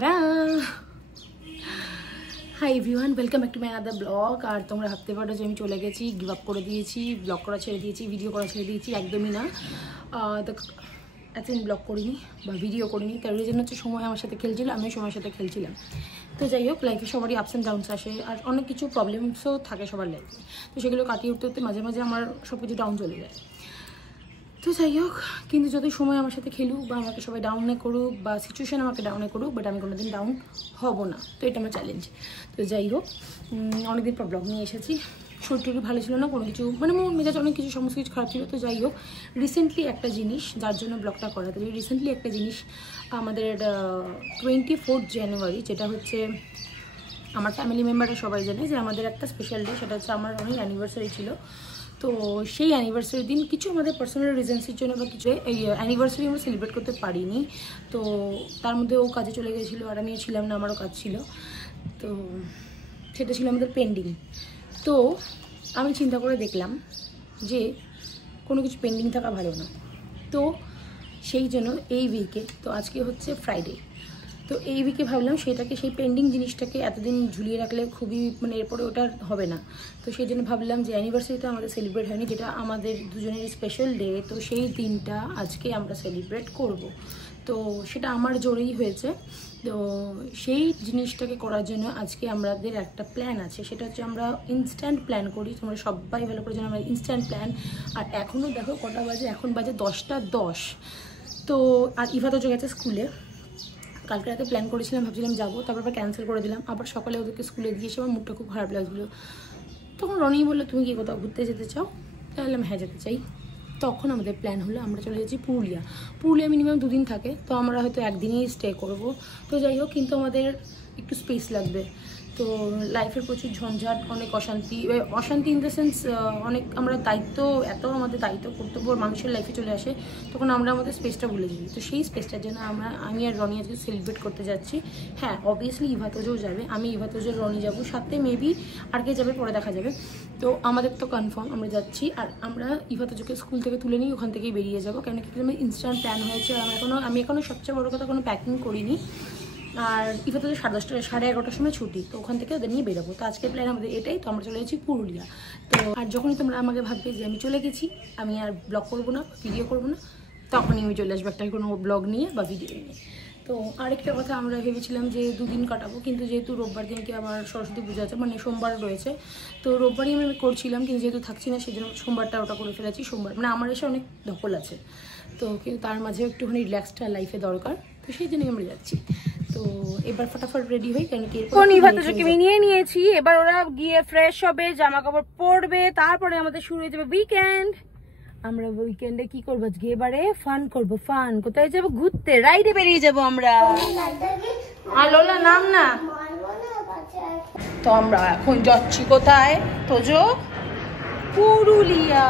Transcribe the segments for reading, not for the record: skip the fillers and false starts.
Ta-da! Hi everyone, welcome back to my other blog. আর তোমরা ভাবতে পারো যে আমি চলে গেছি, গিভ আপ করে দিয়েছি, ব্লগ করা ছেড়ে দিয়েছি, ভিডিও করা ছেড়ে দিয়েছি। একদমই না। এতদিন ব্লগ করিনি বা ভিডিও করিনি, তার রিজন হচ্ছে সময় আমার সাথে খেলছিল, আমিও সময়ের সাথে খেলছিলাম। তো যাই হোক, লাইফে সবারই আপস অ্যান্ড ডাউনস আসে, আর অনেক কিছু প্রবলেমসও থাকে সবার লাইফে। তো সেগুলো কাটিয়ে উঠতে উঠতে মাঝে মাঝে আমার সব কিছু ডাউন চলে যায়। তো যাই হোক, কিন্তু যদি সময় আমার সাথে খেলুক বা আমাকে সবাই ডাউনে করুক বা সিচুয়েশান আমাকে ডাউনে করুক, বাট আমি কোনোদিন ডাউন হব না। তো এটা আমার চ্যালেঞ্জ। তো যাই হোক, অনেকদিন পর ব্লগ নিয়ে এসেছি। শরীরটা ভালো ছিল না, কোনো কিছু মানে মন মেজাজ অনেক কিছু সমস্ত কিছু খারাপ ছিল। তো যাই হোক, রিসেন্টলি একটা জিনিস, যার জন্য ব্লগটা করা, তো রিসেন্টলি একটা জিনিস আমাদের 24 জানুয়ারি, যেটা হচ্ছে আমার ফ্যামিলি মেম্বাররা সবাই জানে যে আমাদের একটা স্পেশাল ডে, সেটা হচ্ছে আমার অনেক অ্যানিভার্সারি ছিল। তো সেই অ্যানিভার্সারির দিন কিছু আমাদের পার্সোনাল রিজনসের জন্য বা কিছু এই অ্যানিভার্সারি আমরা সেলিব্রেট করতে পারিনি। তো তার মধ্যে ও কাজে চলে গেছিলো আর আমিও ছিলাম না, আমারও কাজ ছিল। তো সেটা ছিল আমাদের পেন্ডিং। তো আমি চিন্তা করে দেখলাম যে কোনো কিছু পেন্ডিং থাকা ভালো না। তো সেই জন্য এই উইকে, তো আজকে হচ্ছে ফ্রাইডে, তো এই উইকে ভাবলাম সেটাকে, সেই পেন্ডিং জিনিসটাকে এতদিন ঝুলিয়ে রাখলে খুবই মানে এরপরে ওটা হবে না। তো সেই জন্য ভাবলাম যে অ্যানিভার্সারিটা আমাদের সেলিব্রেট হয়নি, যেটা আমাদের দুজনের স্পেশাল ডে, তো সেই দিনটা আজকে আমরা সেলিব্রেট করব। তো সেটা আমার জোরেই হয়েছে। তো সেই জিনিসটাকে করার জন্য আজকে আমাদের একটা প্ল্যান আছে, সেটা হচ্ছে আমরা ইনস্ট্যান্ট প্ল্যান করি। তোমরা সবাই ভালো করে জানো আমরা ইনস্ট্যান্ট প্ল্যান। আর এখনও দেখো কটা বাজে, এখন বাজে 10টা 10। তো আর ইভা তো গেছে স্কুলে। কালকে রাতে প্ল্যান করেছিলাম, ভাবছিলাম যাবো, তারপর আবার ক্যান্সেল করে দিলাম। আবার সকালে ওদেরকে স্কুলে দিয়ে এসে আমার মুডটা খুব খারাপ লাগছিলো। তখন রনি বললো, তুমি কি কোথাও ঘুরতে যেতে চাও? তাহলে হ্যাঁ, যেতে চাই। তখন আমাদের প্ল্যান হলো আমরা চলে যাচ্ছি পুরুলিয়া। পুরুলিয়া মিনিমাম 2 দিন থাকে, তো আমরা হয়তো একদিনই স্টে করব। তো যাই হোক, কিন্তু আমাদের একটু স্পেস লাগবে। তো লাইফের প্রচুর ঝঞ্ঝাট, অনেক অশান্তি ইন দ্য সেন্স, অনেক আমরা দায়িত্ব, এত আমাদের দায়িত্ব কর্তব্য মানুষের লাইফে চলে আসে, তখন আমরা আমাদের স্পেসটা ভুলে যাই। তো সেই স্পেসটার জন্য আমি আর রনি আজকে সেলিব্রেট করতে যাচ্ছি। হ্যাঁ, অবভিয়াসলি ইভাতোজও যাবে, আমি ইভাতোজো, রনি যাবো, সাথে মেবি আর কে যাবে পরে দেখা যাবে। তো আমাদের তো কনফার্ম আমরা যাচ্ছি। আর আমরা ইভাতোজোকে স্কুল থেকে তুলে নিই, ওখান থেকেই বেরিয়ে যাবো, কেন কি আমার ইনস্ট্যান্ট প্ল্যান হয়েছে। আর আমি এখনও সবচেয়ে বড়ো কথা কোনো প্যাকিং করিনি। আর ইভা তো 10:30 11:30টার সময় ছুটি, তো ওখান থেকে ওদের নিয়ে বেরোবো। তো আজকের প্ল্যান আমাদের এটাই। তো আমরা চলে যাচ্ছি পুরুলিয়া। তো আর যখনই তোমরা আমাকে ভাববে যে আমি চলে গেছি, আমি আর ব্লগ করবো না, ভিডিও করবো না, তখনই আমি চলে আসবো একটা কোনো ব্লগ নিয়ে বা ভিডিও নিয়ে। তো আরেকটা কথা, আমরা ভেবেছিলাম যে 2 দিন কাটাবো, কিন্তু যেহেতু রোববার দিনকে আমার সরস্বতী পুজো আছে, মানে সোমবার রয়েছে, তো রোববারই আমি করছিলাম, কিন্তু যেহেতু থাকছি না সেই জন্য সোমবারটা ওটা করে ফেলেছি। সোমবার মানে আমার এসে অনেক ধকল আছে, তো কিন্তু তার মাঝে একটুখানি রিল্যাক্সটা লাইফে দরকার, তো সেই জন্যই আমরা যাচ্ছি। তো এবার ফটাফট রেডি হই, কারণ কি ইভাতোজোকে নিয়ে নিয়েছি। এবার ওরা গিয়ে ফ্রেশ হবে, জামা কাপড় পরবে, তারপরে আমাদের শুরু হয়ে যাবে উইকেন্ড। আমরা উইকেন্ডে কি করবো আজকে? এবারে ফান করবো। ফান কোথায় যাবো? ঘুরতে, রাইডে বেরিয়ে যাবো আমরা। আর লোলা নাম না। তো আমরা এখন যাচ্ছি কোথায় তোজো? পুরুলিয়া।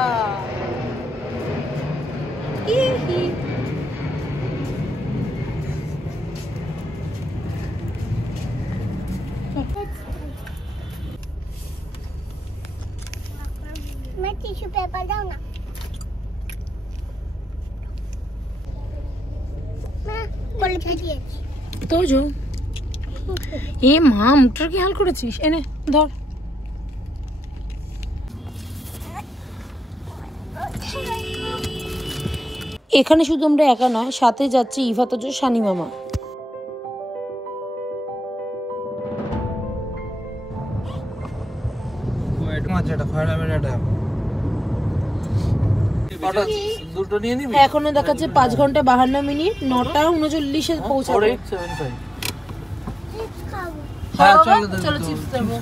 টিস্যু পেপার দাও না মা, বলে ফেটিয়েছি তোজো। এ মা, মুখটার কি হাল করেছিস? এনে ধর। এখানে শুধু আমরা একা নয়, সাথে যাচ্ছি ইভাতোজো, শানি মামা। এখনো দেখাচ্ছে 5 ঘন্টা 52 মিনিট, 9টা 39-এ পৌঁছাবো। চলো চিপস দেবো।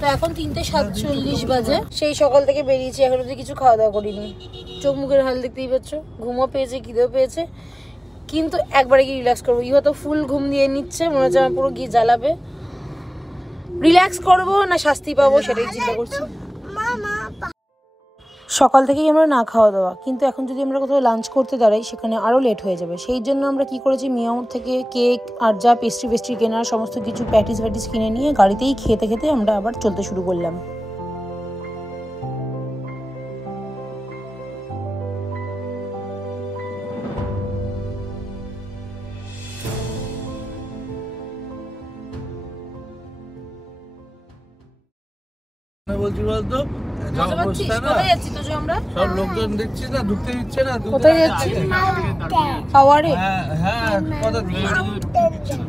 তো এখন 3:47 বাজে, সেই সকাল থেকে বেরিয়েছি, এখন অব্দি কিছু খাওয়া দাওয়া করিনি। চোখ মুখের হাল দেখতেই পাচ্ছ, ঘুমও পেয়েছে, খিদেও পেয়েছে, কিন্তু একবারে গিয়ে রিল্যাক্স করবো। ইভা তো ফুল ঘুম দিয়ে নিচ্ছে, মনে হচ্ছে আমার পুরো গিয়ে জ্বালাবে। রিল্যাক্স করবো না শাস্তি পাবো, সেটাই চিন্তা করছি। সকাল থেকেই আমরা না খাওয়া দাওয়া, কিন্তু এখন যদি আমরা কোথাও লাঞ্চ করতে দাঁড়াই সেখানে আরও লেট হয়ে যাবে। সেই জন্য আমরা কি করেছি, মিয়ামোর থেকে কেক আর যা পেস্ট্রি কেনার সমস্ত কিছু প্যাটিস কিনে নিয়ে গাড়িতেই খেতে খেতে আমরা আবার চলতে শুরু করলাম। বলছি বলতো মজা পাচ্ছিস? কোথায় যাচ্ছি তো আমরা? সব লোকজন দেখছিস না, ঢুকতে দিচ্ছে না। কোথায় যাচ্ছি? পাওয়ারে। হ্যাঁ কথা দিয়ে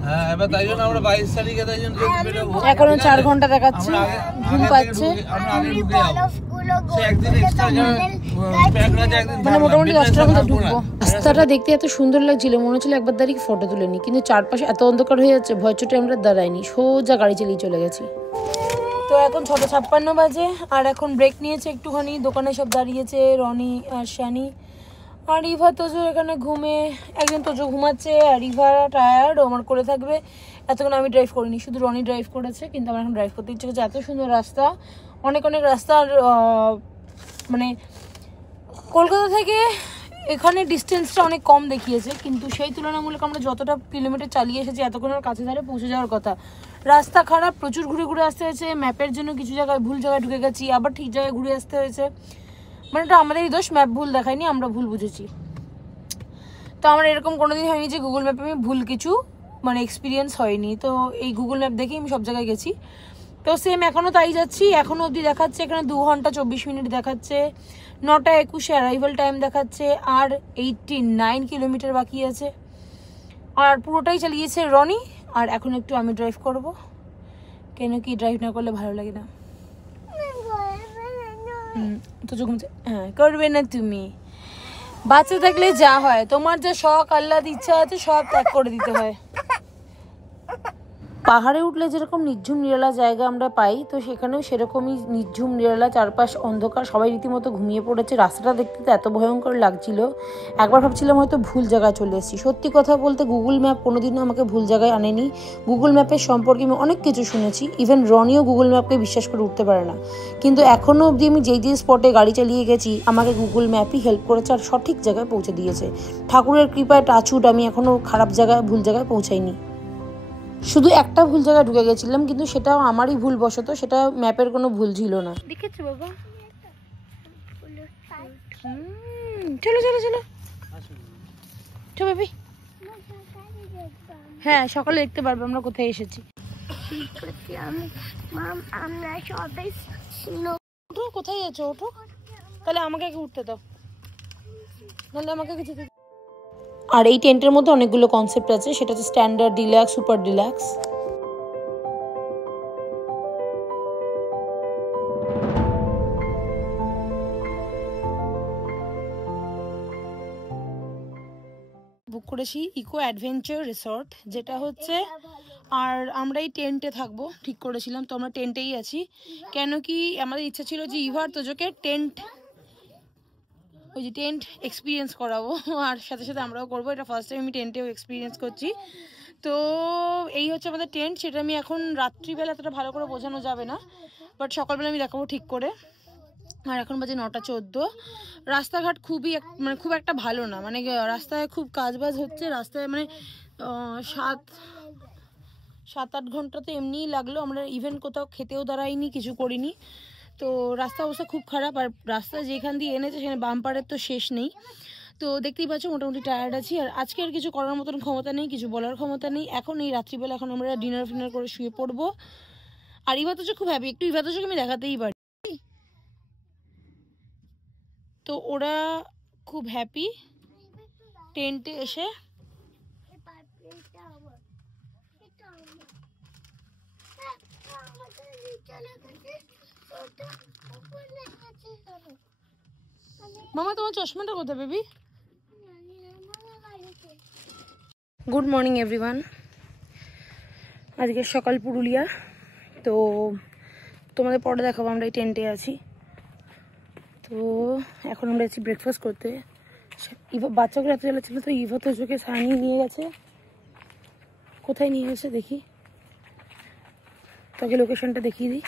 হ্যাঁ, এবার তাই জন্য আমরা 22 তারিখে তাই জন্য বেরোবো। এখনো 4 ঘন্টা দেখাচ্ছে, ঘুম পাচ্ছে। আমরা আগে ঢুকে যাবো। সে একদিন এক্সট্রা মানে মোটামুটি 10টার মধ্যে ঢুকবো। রাস্তাটা দেখতে এত সুন্দর লাগছিল, মনে হচ্ছিল একবার দাঁড়িয়ে ফটো তুলে নিই, কিন্তু চারপাশে এত অন্ধকার হয়ে যাচ্ছে, ভয় চোটে আমরা দাঁড়াইনি, সোজা গাড়ি চালিয়ে চলে গেছি। তো এখন 6:56 বাজে, আর এখন ব্রেক নিয়েছে একটুখানি, দোকানে সব দাঁড়িয়েছে, রনি আর শানি আর রিভা। তোজো এখানে ঘুমে, একজন তোজো ঘুমাচ্ছে আর রিভা টায়ার্ড, ও আমার করে থাকবে। এতক্ষণ আমি ড্রাইভ করিনি, শুধু রনি ড্রাইভ করেছে, কিন্তু আমার এখন ড্রাইভ করতে ইচ্ছে করছে। এত সুন্দর রাস্তা, অনেক অনেক রাস্তা। আর মানে কলকাতা থেকে এখানে ডিস্টেন্সটা অনেক কম দেখিয়েছে, কিন্তু সেই তুলনামূলক আমরা যতটা কিলোমিটার চালিয়ে এসেছি এতক্ষণের কাছে ধারে পৌঁছে যাওয়ার কথা। রাস্তা খারাপ, প্রচুর ঘুরে ঘুরে আসতে হয়েছে, ম্যাপের জন্য কিছু জায়গায় ভুল জায়গায় ঢুকে গেছি, আবার ঠিক জায়গায় ঘুরে আসতে হয়েছে। মানে এটা আমাদেরই দোষ, ম্যাপ ভুল দেখায়নি, আমরা ভুল বুঝেছি। তো আমার এরকম কোনোদিন হয়নি যে গুগল ম্যাপে আমি ভুল কিছু মানে এক্সপিরিয়েন্স হয়নি। তো এই গুগল ম্যাপ দেখেই আমি সব জায়গায় গেছি। তো সেম এখনও তাই যাচ্ছি, এখনও অবধি দেখাচ্ছে এখানে 2 ঘন্টা 24 মিনিট দেখাচ্ছে, 9:21 অ্যারাইভাল টাইম দেখাচ্ছে, আর 89 কিলোমিটার বাকি আছে। আর পুরোটাই চালিয়েছে রনি, আর এখন একটু আমি ড্রাইভ করব, কেন কি ড্রাইভ না করলে ভালো লাগে না। তো যখন হ্যাঁ করবে না তুমি, বাচ্চা থাকলে যা হয়, তোমার যা শখ আহ্লাদ ইচ্ছা আছে সব ত্যাগ করে দিতে হয়। পাহাড়ে উঠলে যেরকম নিঝুম নিরালা জায়গা আমরা পাই, তো সেখানেও সেরকমই নিঝুম নিরালা, চারপাশ অন্ধকার, সবাই রীতিমতো ঘুমিয়ে পড়েছে। রাস্তাটা দেখতে তো এত ভয়ঙ্কর লাগছিল, একবার ভাবছিলাম হয়তো ভুল জায়গায় চলে এসেছি। সত্যি কথা বলতে গুগল ম্যাপ কোনোদিনও আমাকে ভুল জায়গায় আনেনি। গুগল ম্যাপের সম্পর্কে আমি অনেক কিছু শুনেছি, ইভেন রনিও গুগল ম্যাপকে বিশ্বাস করে উঠতে পারে না, কিন্তু এখনও অবধি আমি যেই স্পটে গাড়ি চালিয়ে গেছি আমাকে গুগল ম্যাপই হেল্প করেছে আর সঠিক জায়গায় পৌঁছে দিয়েছে। ঠাকুরের কৃপায় টাচউড আমি এখনও খারাপ জায়গায় ভুল জায়গায় পৌঁছাইনি। শুধু একটা ভুল জায়গায় ঢুকে গেছিলাম, কিন্তু সেটাও আমারই ভুল বশত, সেটা ম্যাপের কোনো ভুল ছিল না। দেখেছো বাবা? চলো চলো চলো চলো বেবি। হ্যাঁ সকালে দেখতে পারবে আমরা কোথায় এসেছি। ওঠো, কোথায় যাচ্ছ? ওঠো, তাহলে আমাকে উঠতে দাও, নাহলে আমাকে কিছু। আর এই টেন্টের মধ্যে অনেকগুলো কনসেপ্ট আছে, সেটা হচ্ছে স্ট্যান্ডার্ড, ডিলাক্স, সুপার ডিলাক্স। বুক করেছি ইকো অ্যাডভেঞ্চার রিসর্ট, যেটা হচ্ছে, আর আমরা এই টেন্টে থাকবো ঠিক করেছিলাম, তো আমরা টেন্টেই আছি। কেন কি আমাদের ইচ্ছা ছিল যে ইভার তোজোকে টেন্ট, ওই যে টেন্ট এক্সপিরিয়েন্স করাবো, আর সাথে সাথে আমরাও করবো। এটা ফার্স্ট টাইম আমি টেন্টেও এক্সপিরিয়েন্স করছি। তো এই হচ্ছে আমাদের টেন্ট, সেটা আমি এখন রাত্রিবেলা এতটা ভালো করে বোঝানো যাবে না, বাট সকালবেলা আমি দেখাবো ঠিক করে। আর এখন বাজে 9:14। রাস্তাঘাট মানে খুব একটা ভালো না, মানে রাস্তায় খুব কাজবাজ হচ্ছে, রাস্তায় মানে 7-8 ঘন্টা তো এমনিই লাগলো। আমরা ইভেন কোথাও খেতেও দাঁড়াইনি, কিছু করিনি। তো রাস্তা অবস্থা খুব খারাপ, আর রাস্তা যেখান দিয়ে এনেছে সেখানে বাম্পারের তো শেষ নেই। তো দেখতেই পাচ্ছ মোটামুটি টায়ার্ড আছি, আর আজকে আর কিছু করার মতন ক্ষমতা নেই, কিছু বলার ক্ষমতা নেই। এখন এই রাত্রিবেলা এখন আমরা ডিনার ফিনার করে শুয়ে পড়বো। আর ইভা তোজো খুব হ্যাপি, একটু ইভা তোজোকে আমি দেখাতেই পারি। তো ওরা খুব হ্যাপি টেন্টে এসে। মামা তোমার চশমাটা কোথায় বেবি? গুড মর্নিং এভরিওয়ান, আজকে সকাল পুরুলিয়া। তো তোমাদের পরে দেখাবো আমরা এই টেন্টে আছি। তো এখন আমরা আছি ব্রেকফাস্ট করতে। ইভা বাচ্চাগুলো এত জ্বালা ছিল, তো ইভা তোজোকে সানিয়ে নিয়ে গেছে। কোথায় নিয়ে গেছে দেখি, তোকে লোকেশনটা দেখিয়ে দিই।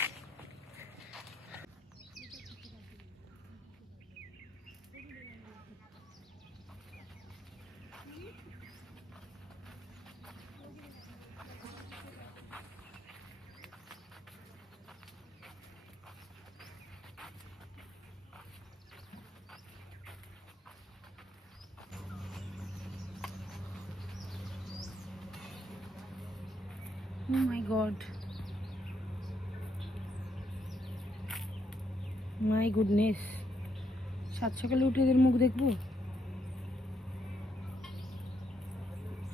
Oh my god. My goodness, সাত সকালে উঠে এদের মুখ দেখবো?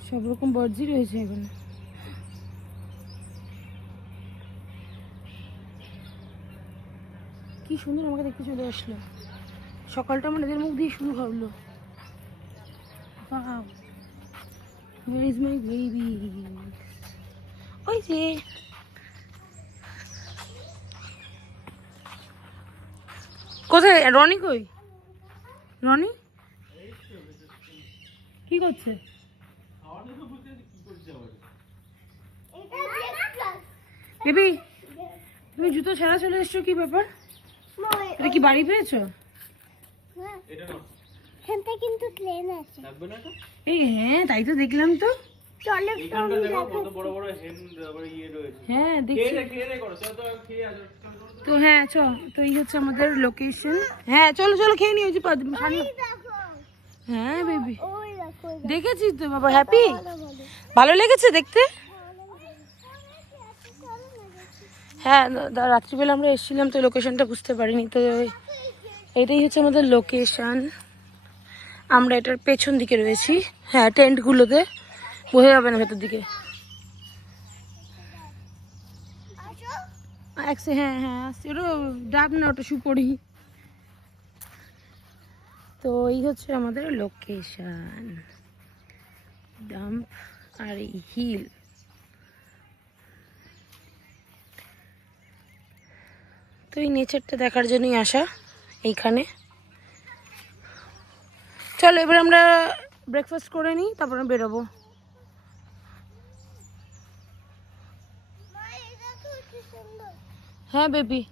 সব রকম বার্ডসই রয়েছে এখানে। কি সুন্দর আমাকে দেখতে চলে আসলো। সকালটা আমার এদের মুখ দিয়ে শুরু হলো। Wow. Where is my baby? ওই যে কোথায় রনি? কই রনি? কি করছে? বেবি তুমি জুতো ছাড়া চলে এসছো, কি ব্যাপার? এটা কি বাড়ি পেয়েছো? এখানটা কিন্তু ট্রেন আছে। এই হ্যাঁ তাই তো দেখলাম তো। চলে হ্যাঁ দেখছি তো। হ্যাঁ চ, তো এই হচ্ছে আমাদের লোকেশন। হ্যাঁ চলো চলো খেয়ে নি। ওই যে হ্যাঁ বেবি দেখেছি তো বাবা। হ্যাপি? ভালো লেগেছে দেখতে? হ্যাঁ রাত্রিবেলা আমরা এসেছিলাম তো লোকেশনটা বুঝতে পারিনি। তো এটাই হচ্ছে আমাদের লোকেশন। আমরা এটার পেছন দিকে রয়েছি। হ্যাঁ টেন্টগুলোতে বোঝা যাবে না ভেতর দিকে। হ্যাঁ হ্যাঁ আসছি। ওটা ডাব না, ওটা সুপড়ি। তো এই হচ্ছে আমাদের লোকেশন, ডাম্প আর এই হিল। তো এই নেচারটা দেখার জন্যই আসা এইখানে। চলো এবার আমরা ব্রেকফাস্ট করে নিই, তারপরে বেরোবো। হ্যাঁ বেবি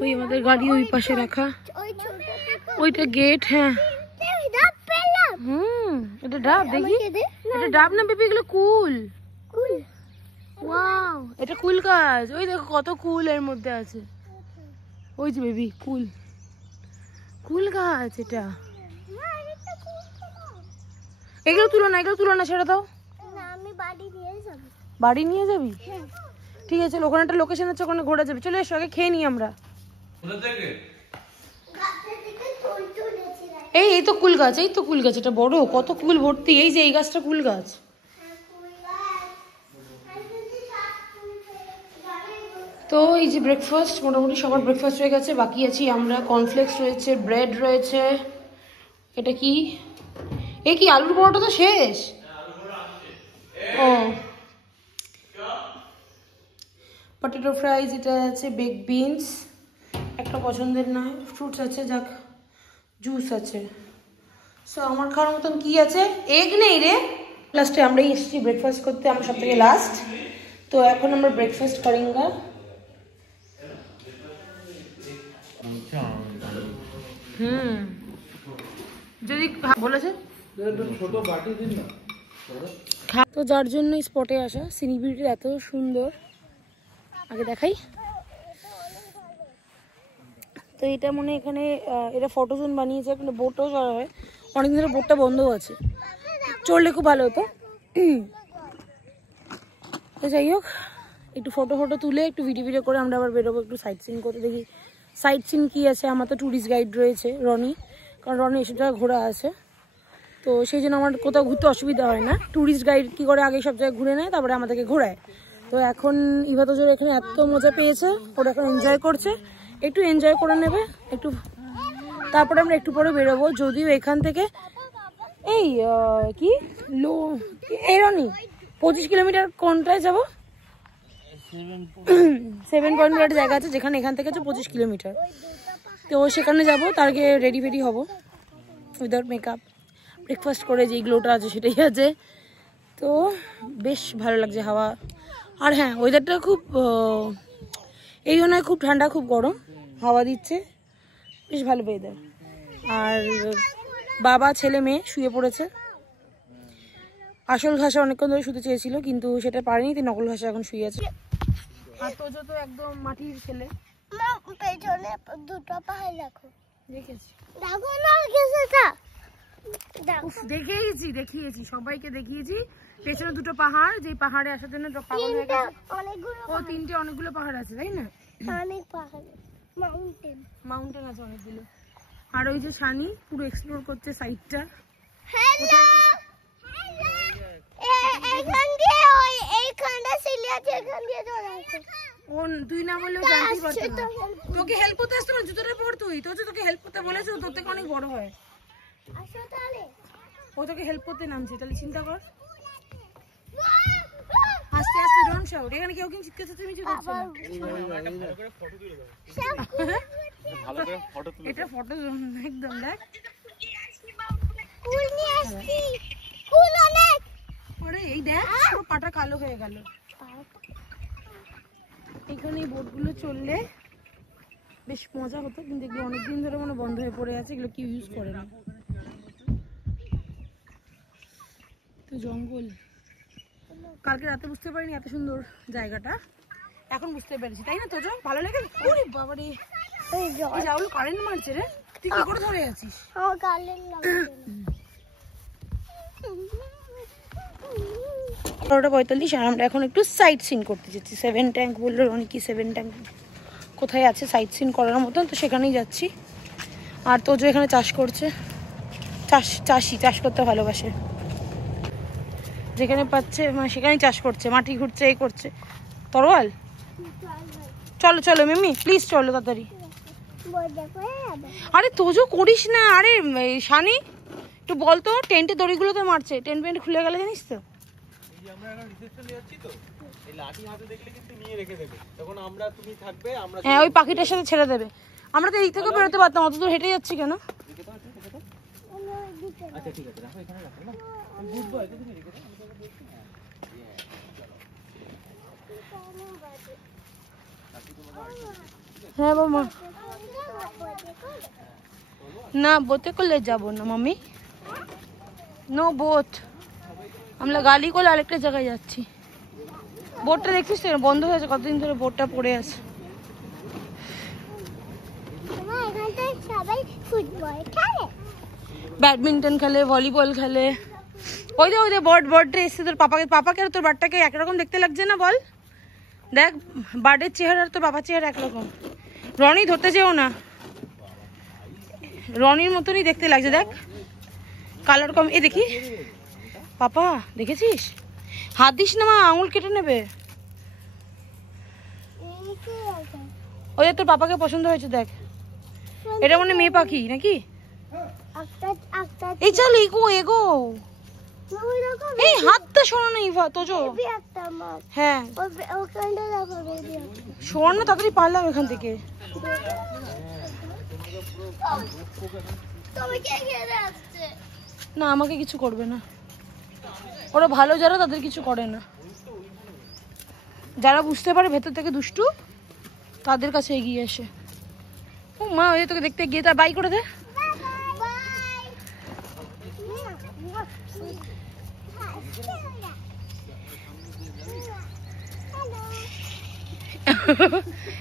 ওই আমাদের গাড়ি ওই পাশে রাখা, ওইটা গেট। হ্যাঁ এটা ডাব। দেখি এটা ডাব না বেবি, এগুলো কুল। ওয়াও এটা কুল গাছ। ওই দেখো কত কুল এর মধ্যে আছে। ওই যে বেবি কুল, কুল গাছ এটা। এগুলো তুলো না, এগুলো তুলো না, ছেড়ে দাও। বাড়ি নিয়ে যাবি? ঠিক আছে, ওখানে একটা লোকেশন আছে, ওখানে ঘোরা যাবে। চলে এসো, আগে খেয়ে নিই আমরা। এই তো কুল গাছ, এই তো কুল গাছ। এটা বড়, কত কুল ভর্তি। এই যে এই গাছটা কুল গাছ। তো এই যে ব্রেকফাস্ট, মোটামুটি সবার ব্রেকফাস্ট হয়ে গেছে। বাকি আছি আমরা। কর্নফ্লেক্স রয়েছে, ব্রেড রয়েছে। এটা কি? এই কি আলুর পরোটা তো শেষ? ও পটেটো ফ্রাইজ, এটা আছে বেক বিনস, একটা পছন্দের নয়। ফ্রুটস আছে, যাক জুস আছে। সো আমার খাওয়ার মতন কি আছে? এগ নেই রে। লাস্টে আমরাই এসেছি ব্রেকফাস্ট করতে, আমরা সব থেকে লাস্ট। তো এখন আমরা ব্রেকফাস্ট করেঙ্গা। যদি বলেছে ছোট বাটি দিন না। তো যার জন্য স্পটে আসা, সিনিক বিউটি এত সুন্দর। আগে দেখাই। তো এটা মনে এখানে এটা ফটো জোন বানিয়েছে, এখানে বোটও চলা হয়। অনেকদিন ধরে বোটটা বন্ধও আছে, চললে খুব ভালো হতো। তো যাই হোক, একটু ফটো তুলে একটু ভিডিও করে আমরা আবার বেরোবো একটু সাইট সিন করতে। দেখি সাইট সিন কী আছে। আমার তো ট্যুরিস্ট গাইড রয়েছে রনি, কারণ রনি এসব জায়গায় ঘোরা আছে। তো সেই জন্য আমার কোথাও ঘুরতে অসুবিধা হয় না। ট্যুরিস্ট গাইড কী করে, আগে সব জায়গায় ঘুরে নেয়, তারপরে আমাদেরকে ঘোরায়। তো এখন ইভাতজোর এখানে এত মজা পেয়েছে, ওরা এখন এনজয় করছে। একটু এনজয় করে নেবে একটু, তারপরে আমরা একটু পরে বেরোবো। যদিও এখান থেকে এই কি এই রনি 25 কিলোমিটার কোনটায় যাবো? 7.1 জায়গা আছে যেখানে, এখান থেকে হচ্ছে 25 কিলোমিটার। তো সেখানে যাবো, তার আগে রেডি হবো উইদাউট মেকআপ। ব্রেকফাস্ট করে যেই গ্লোটা আছে সেটাই আছে। তো বেশ ভালো লাগছে হাওয়া। আর হ্যাঁ ওয়েদারটা খুব, এই নয় খুব ঠান্ডা খুব গরম, হাওয়া দিচ্ছে, বেশ ভালো ওয়েদার। আর বাবা ছেলে মেয়ে শুয়ে পড়েছে। আসল ঘাসে অনেকক্ষণ ধরে শুতে চেয়েছিল, কিন্তু সেটা পারেনি, তাই নকল ঘাসে এখন শুয়ে আছে। আর তো যত একদম মাটির ছেলে। পেছনে দুটো পাহাড় দেখো। দেখেছি, দেখো না গেছেটা। দেখিয়েছি সবাইকে দেখিয়েছি। পেছনে দুটো পাহাড়, যে পাহাড়ে আসার জন্য পাগল হয়ে গেছে। ও তিনটে অনেকগুলো পাহাড় আছে, তাই না? অনেক পাহাড়, মাউন্ট মাউন্টেন আছে অনেকগুলো। আর ওই যে শানি পুরো এক্সপ্লোর করছে সাইডটা। হ্যালো এখান দিয়ে ওই এইখানটা সিলি আছে, এখান দিয়ে চলে আসে। ও তুই না বললেও জানতেই পারতো না। তোকে হেল্প করতে আসতো না, জুতোটা পর তুই তো, তোকে হেল্প করতে বলেছো, তোর থেকে অনেক বড় হয়। আসো তাহলে। ও তোকে হেল্প করতে নামছে, তাহলে চিন্তা কর। আস্তে আস্তে ডোন্ট শাউট। এখানে কেউ কিন্তু চিৎকার চেঁচামেচি করছে না। এটা ফটো একদম দেখ। কুল নিয়ে আসছি, কুল অনেক। আরে এই দেখ পুরো পাটা কালো হয়ে গেল। এখানে এই বোটগুলো চললে বেশ মজা হতো, কিন্তু এগুলো অনেকদিন ধরে মনে বন্ধ হয়ে পড়ে আছে, এগুলো কেউ ইউজ করে না। তো জঙ্গল, কালকে রাতে বুঝতে পারিনি এত সুন্দর জায়গাটা, এখন বুঝতে পেরেছি, তাই না? তো ভালো লেগে? ওরে বাবারে, এই রাহুল কারেন্ট মারছে রে, তুই কি করে ধরে আছিস? আমার গালের লাগছে। 11:45 আর আমরা এখন একটু সাইট সিন করতে যাচ্ছি। 7 ট্যাঙ্ক বললো অনেক, 7 ট্যাঙ্ক কোথায় আছে সাইট সিন করার মতন, তো সেখানেই যাচ্ছি। আর তোজো এখানে চাষ করছে, চাষ করতে ভালোবাসে, যেখানে পাচ্ছে মানে সেখানেই চাষ করছে, মাটি ঘুরছে, এই করছে। তরোয়াল, চলো চলো মিমি প্লিজ চলো তাড়াতাড়ি। আরে তোজো করিস না, আরে শানি একটু বলতো, টেন্টে দড়িগুলো তো মারছে, টেন্ট পেন্ট খুলে গেলে জানিস তো। হ্যাঁ ওই পাখিটার সাথে ছেড়ে দেবে। আমরা তো এই থেকে বেরোতে পারতাম, অত দূর হেঁটে যাচ্ছি কেন? হ্যাঁ বাবা, না বোতে করলে যাবো না মাম্মি, নো বোট, আমরা গাড়ি করে আরেকটা জায়গায় যাচ্ছি। বোটটা দেখছিস তো বন্ধ হয়েছে, কতদিন ধরে বোটটা পড়ে আছে। সবাই ফুটবল খেলে, ব্যাডমিন্টন খেলে, ভলিবল খেলে। ওই দে বার্ডটা এসছে, তোর পাপাকে আর তোর বার্ডটাকে একরকম দেখতে লাগছে না বল? দেখ বার্ডের চেহারা আর তোর বাবার চেহারা একরকম। রনি ধরতে যেও না, রনির মতনই দেখতে লাগছে, দেখ কালার কম। এ দেখি পাপা, দেখেছিস? হাত দিস না মা, আঙুল কেটে নেবে। ওই তোর পাপাকে পছন্দ হয়েছে, দেখ এটা মনে মেয়ে পাখি নাকি? এই চল এগো। এই হাতটা শোনো না ইভা, তোজো হ্যাঁ শোন না, তাড়াতাড়ি পারলাম এখান থেকে। না আমাকে কিছু করবে না, ওরা ভালো যারা তাদের কিছু করে না, যারা বুঝতে পারে ভেতর থেকে দুষ্টু তাদের কাছে এগিয়ে আসে। ও মা, ওই তোকে দেখতে গিয়ে তা বাই করে দে।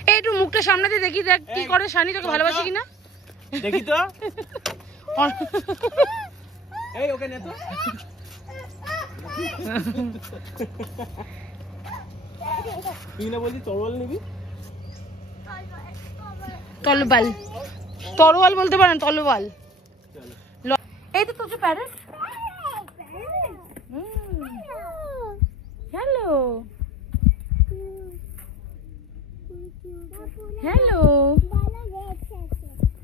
এই একটু মুখটা সামনে দিয়ে দেখি, দেখ কি করে শানি, তোকে ভালোবাসে কিনা দেখি তো। এই ওকে নে তো। তুই না বললি তরোয়াল নিবি? তরোয়াল বলতে পারেন, তলোয়াল। এই তো তোর প্যারেট। হ্যালো হ্যালো,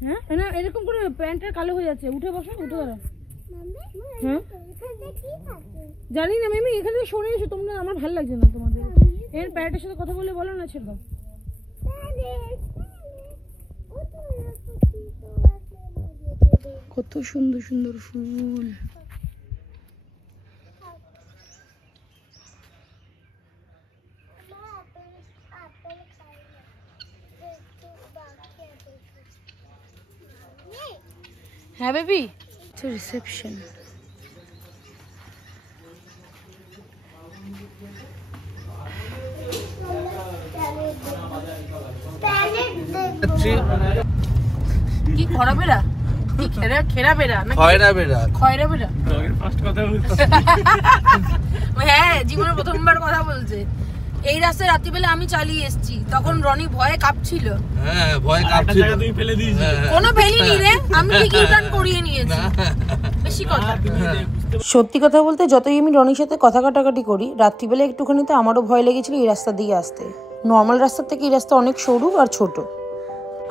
হ্যাঁ না এরকম করে প্যান্টটা কালো হয়ে যাচ্ছে, উঠে বসো, উঠে দাঁড়া। হ্যাঁ জানি না মিমি, এখানে সরে এসো তোমরা, আমার ভালো লাগছে না তোমাদের। এর প্যারেটের সাথে কথা বলে বলো না, ছেড়ে দাও। কত সুন্দর সুন্দর ফুল। হ্যাঁ বেবি, রিসেপশন। কি খরাবেরা, কি খেরাবেরা না খয়রাবেরা? ফার্স্ট কথা বলছি। হ্যাঁ জীবনে প্রথমবার কথা বলছে। এই রাস্তায় রাত্রিবেলা আমি চালিয়ে এসেছি, তখন রনি ভয়ে কাঁপছিল। হ্যাঁ ভয় কাঁপছিল, তুই ফেলে দিয়েছিস। কোনো ফেলিনি রে, আমি ঠিক রিটার্ন করিয়ে নিয়েছি। বেশি কথা। সত্যি কথা বলতে যতই আমি রনির সাথে কথা কাটাকাটি করি, রাত্রিবেলা একটুখানি তো আমারও ভয় লেগেছিল এই রাস্তা দিয়ে আসতে। নর্মাল রাস্তার থেকে এই রাস্তা অনেক সরু আর ছোট,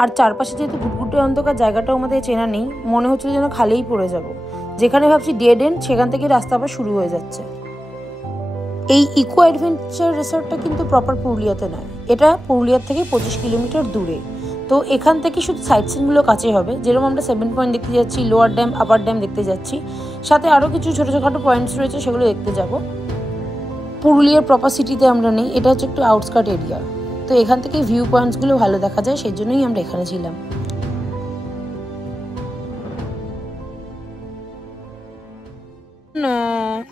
আর চারপাশে যেহেতু ঘুটঘুটে অন্ধকার, জায়গাটাও আমাদের চেনা নেই, মনে হচ্ছিল যেন খালিই পড়ে যাব। যেখানে ভাবছি ডেড এন্ড, সেখান থেকে রাস্তা আবার শুরু হয়ে যাচ্ছে। এই ইকো অ্যাডভেঞ্চার রিসর্টটা কিন্তু প্রপার পুরুলিয়াতে নয়, এটা পুরুলিয়ার থেকে 25 কিলোমিটার দূরে। তো এখান থেকে শুধু সাইট সিনগুলো কাছে হবে, যেরকম আমরা 7 পয়েন্ট দেখতে যাচ্ছি, লোয়ার ড্যাম, আপার ড্যাম দেখতে যাচ্ছি, সাথে আরও কিছু ছোটো ছোটো পয়েন্টস রয়েছে, সেগুলো দেখতে যাব। পুরুলিয়ার প্রপার সিটিতে আমরা নেই, এটা হচ্ছে একটু আউটস্কার্ট এরিয়া। তো এখান থেকে ভিউ পয়েন্টসগুলো ভালো দেখা যায়, সেই জন্যই আমরা এখানে ছিলাম।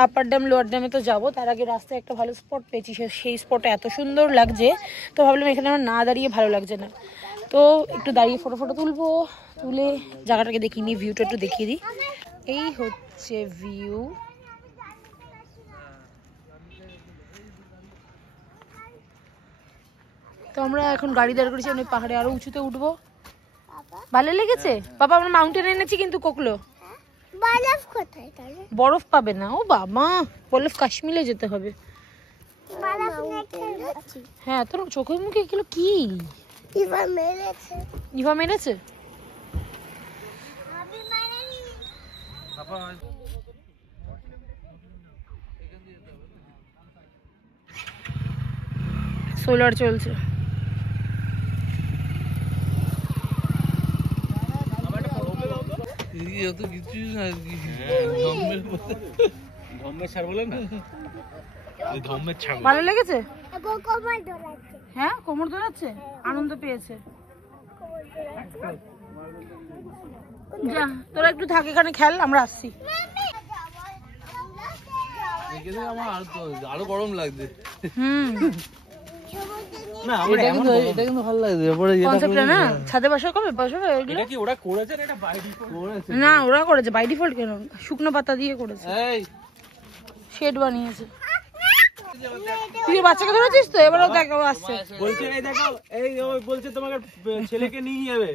আপার ড্যাম লোয়ার ড্যামে তো যাবো, তার আগে রাস্তায় একটা ভালো স্পট পেয়েছি, সেই স্পটে এত সুন্দর লাগছে, তো ভাবলাম এখানে আমার না দাঁড়িয়ে ভালো লাগছে না, তো একটু দাঁড়িয়ে ফটো ফটো তুলবো, তুলে জায়গাটাকে দেখিয়ে নিই, ভিউটা একটু দেখিয়ে দিই। এই হচ্ছে ভিউ। তো আমরা এখন গাড়ি দাঁড় করেছি, আমি পাহাড়ে আরো উঁচুতে উঠবো। ভালো লেগেছে বাবা, আমরা মাউন্টেন এনেছি কিন্তু কোকলো। বরফ কোথায় তাহলে? বরফ পাবে না ও বাবা, বরফ কাশ্মীরে যেতে হবে। বরফ নেই। হ্যাঁ তোর চোখের মুখে এগুলো কি? ইভা মেরেছে। ইভা মেরেছে? আমি মারিনি। সোলার চলছে। ভালো লেগেছে? হ্যাঁ কোমর দোলাচ্ছে, আনন্দ পেয়েছে। যা তোরা একটু থাক এখানে খেল, আমরা আসছি। আরো গরম লাগছে। না এটা কিন্তু ভালো লাগছে। কনসেপ্টটা না, ছাদে বসা কবে বসবে এগুলো? এটা কি ওরা করেছে না এটা বাই ডিফল্ট? না ওরা করেছে বাই ডিফল্ট, কেন শুকনো পাতা দিয়ে করেছে, এই শেড বানিয়েছে। তুই বাচ্চাকে ধরেছিস তো, এবারও দেখো আসছে। বলছে এই দেখো, এই ওই বলছে তোমাকে ছেলেকে নিয়ে যাবে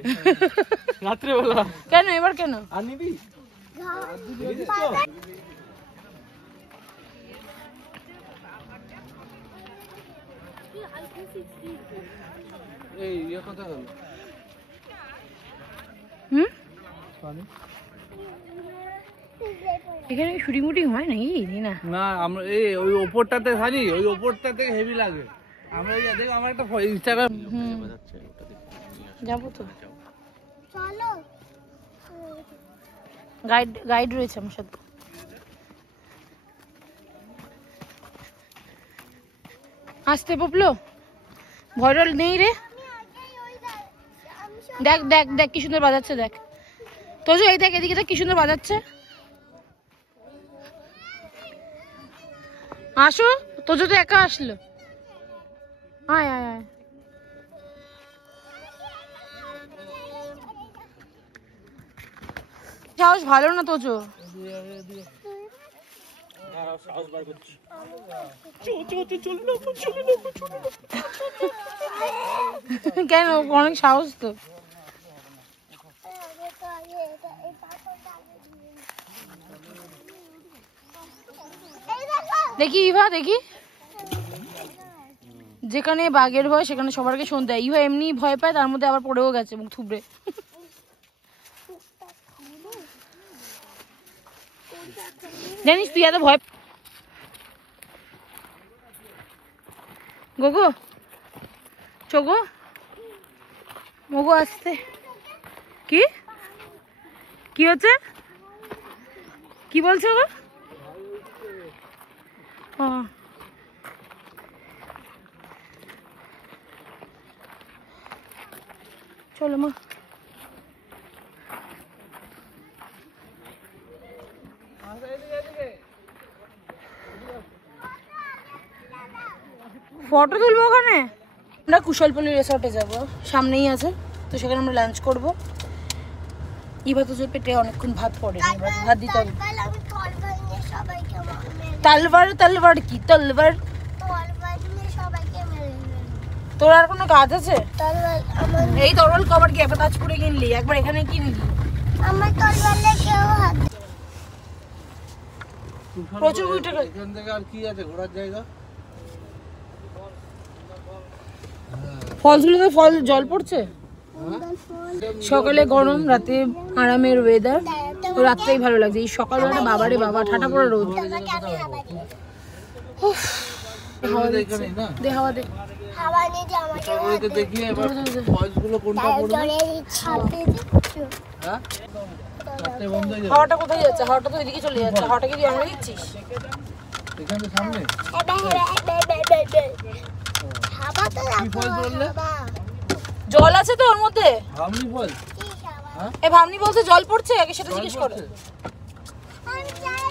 রাত্রে বেলা। কেন এবার কেন? আর নিবি? এই ইয়ে কথা গেল। এখানে শুটিং মুটিং হয় নাকি? না না আমরা এই ওই ওপরটাতে থাকি, ওই ওপরটা থেকে হেভি লাগে। আমরা এই দেখ, আমার একটা ইনস্টাগ্রাম যাবো তো, চলো। গাইড রয়েছে আমার সাথে। আসতে পপলো, ভয়ডল নেই রে। দেখ দেখ দেখ কি সুন্দর বাজাচ্ছে, দেখ তোজো, এই দেখ এদিকে দেখ কি সুন্দর বাজাচ্ছে। আসো, তোজো তো একা আসলো। আয় আয় আয়। সাহস ভালো না তোজো। কেন, অনেক সাহস তো। দেখি ইভা, দেখি যেখানে বাঘের ভয় সেখানে সবারকে শুনতে হয়। ইভা এমনি ভয় পায়, তার মধ্যে আবার পড়েও গেছে মুখ থুবড়ে। জানিস তুই এত ভয় গোগো, চোগো মগো আসতে। কি কি হচ্ছে, কি বলছো গো? চলো মা। ফটো তুলবো ওখানে। আমরা কুশলপল্লী রিসর্টে যাব, সামনেই আছে, তো সেখানে আমরা লাঞ্চ করব। ইভা তো পেটে অনেকক্ষণ ভাত পড়ে, ভাত দিতে হবে। তালবার, তালবার কি তালবার? তোর আর কোনো কাজ আছে? তরোয়াল আমার এই তরল কভার কি একবার তাজপুরে কিনলি, একবার এখানে কিনলি? আমার তরোয়ালে কেউ হাত প্রচুর উঠে গেছে। এখান থেকে আর কি আছে ঘোরার জায়গা? ফলসগুলোতে জল পড়ছে। সকালে গরম, রাতে আরামের ওয়েদার, রাত্রেই ভালো লাগছে। এই সকালবেলাটা বাবারে বাবা, ঠাটা পড়া রোদ। তোমাকে আমি হাওয়া দিই। হাওয়া দিচ্ছে। এখানেই না? দে হাওয়া দে। হাওয়া নিয়ে যে আমাকে সবাইকে দেখিয়ে এবার ফলসগুলো কোনটা পড়বে? জলে দিচ্ছি। হ্যাঁ? চারটে বন্ধ হয়ে যাবে। হাওয়াটা কোথায় যাচ্ছে? হাওয়াটা তো ওইদিকে চলে যাচ্ছে। হাওয়াটা কি তুই আমরা দিচ্ছিস? এখানে সামনে হাওয়া তো কি ফল বললে? জল আছে তো ওর মধ্যে। ভামনি ফল? এ ভাবনি বলছে জল পড়ছে, আগে সেটা জিজ্ঞেস করে।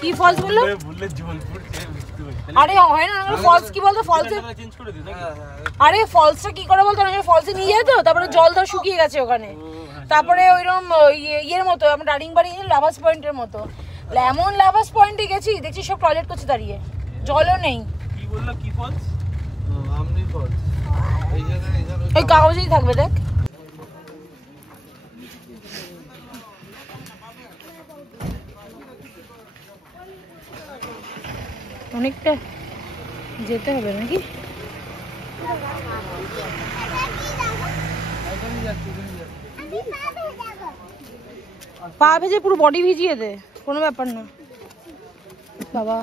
কি ফলস বললো? ভুললে জল পড়ছে বুঝতে পারছি। আরে হয় না, ফলস কি বলতো? ফলসে চেঞ্জ করে দিই নাকি? আরে ফলসটা কি করে বলতো? অনেক ফলসে নিয়ে যায় তো, তারপরে জল ধর শুকিয়ে গেছে ওখানে। তারপরে ওইরকম ইয়ের মতো আমরা দারিংবাড়ি লাভাস পয়েন্টের মতো এমন লাভাস পয়েন্টে গেছি, দেখছি সব টয়লেট করছে দাঁড়িয়ে, জলও নেই। কি বললো কি ফলস? ভামনি ফল। এই জায়গায় এখানে ওই কাগজেই থাকবে দেখ। অনেকটা যেতে হবে নাকি? পা ভেজে পুরো বডি ভিজিয়ে দে, কোনো ব্যাপার না বাবা,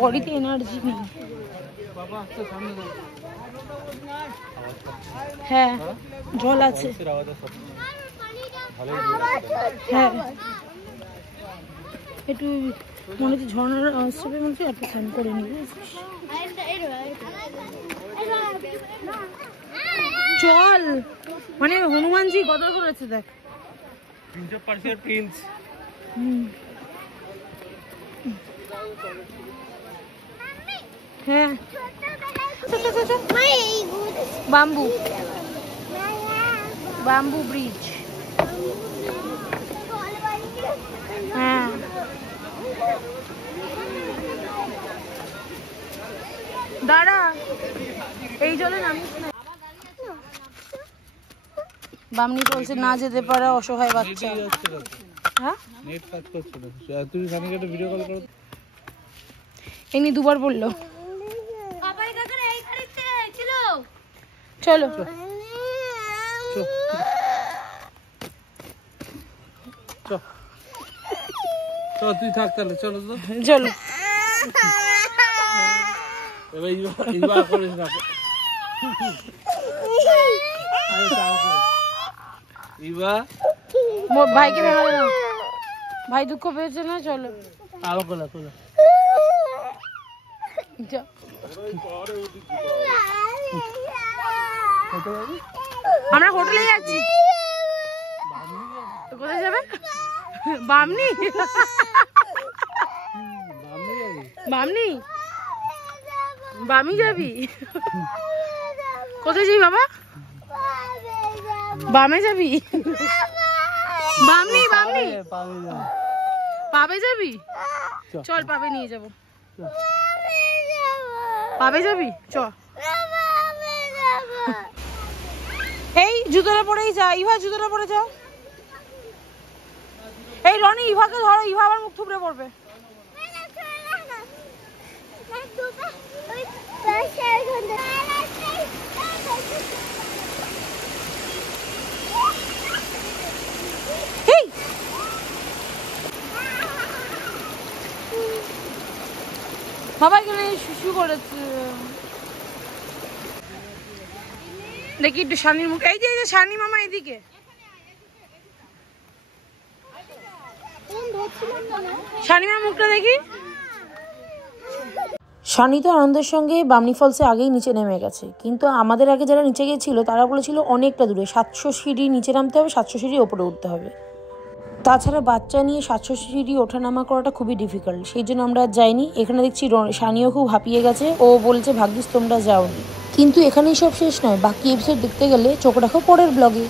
বডিতে এনার্জি নেই। হ্যাঁ জল আছে, হ্যাঁ একটু মনে হচ্ছে ঝর্ণার আওয়াজ হবে, মনে হচ্ছে একটু স্নান করে নিবি। চল, মানে হনুমানজি গদর করেছে দেখ। প্রিন্স হ্যাঁ বাম্বু, বাম্বু ব্রিজ। হ্যাঁ দাঁড়া, এই জলে নামিস না। বামনি বলছে না যেতে পারে অসহায় বাচ্চা। হ্যাঁ নেট কাজ করছে না। তুমি সামনে একটা ভিডিও কল করো। এমনি দুবার বললো চলো। চল তুই থাক তাহলে, চলো তো। চলো এবার এইবার করিস না। এইবার ভাইকে ভেঙে দাও, ভাই দুঃখ পেয়েছে না। চলো আলো কোলা কোলা। যা। আমরা হোটেলে যাচ্ছি। কোথায় যাবে? বামনি, বামনি, বামি যাবি? কোথায় যাবি বাবা? বামে যাবি? বামনি, বামনি পাবে যাবি? চল পাবে নিয়ে যাবো। পাবে যাবি? চ। এই জুতোটা পরেই যা, ইভা জুতোটা পরে যাও। এই রনি ইভাকে ধরো, ইভা আবার মুখ থুবড়ে পড়বে। বাবা এখানে শুশু করেছে, দেখি একটু শানির মুখ। এই যে শানি মামা এদিকে। শানি মামার মুখটা দেখি। শানি তো আনন্দের সঙ্গে বামনি ফলসে আগেই নিচে নেমে গেছে, কিন্তু আমাদের আগে যারা নিচে গিয়েছিল তারা বলেছিল অনেকটা দূরে, 700 সিঁড়ি নিচে নামতে হবে, 700 সিঁড়ি ওপরে উঠতে হবে। তাছাড়া বাচ্চা নিয়ে 700 সিঁড়ি ওঠানামা করাটা খুবই ডিফিকাল্ট, সেই জন্য আমরা যাইনি। এখানে দেখছি শানিও খুব হাঁপিয়ে গেছে, ও বলছে ভাগ্যিস তোমরা যাওনি। কিন্তু এখানেই সব শেষ নয়, বাকি এপিসোড দেখতে গেলে চোখ রাখো পরের ব্লগে।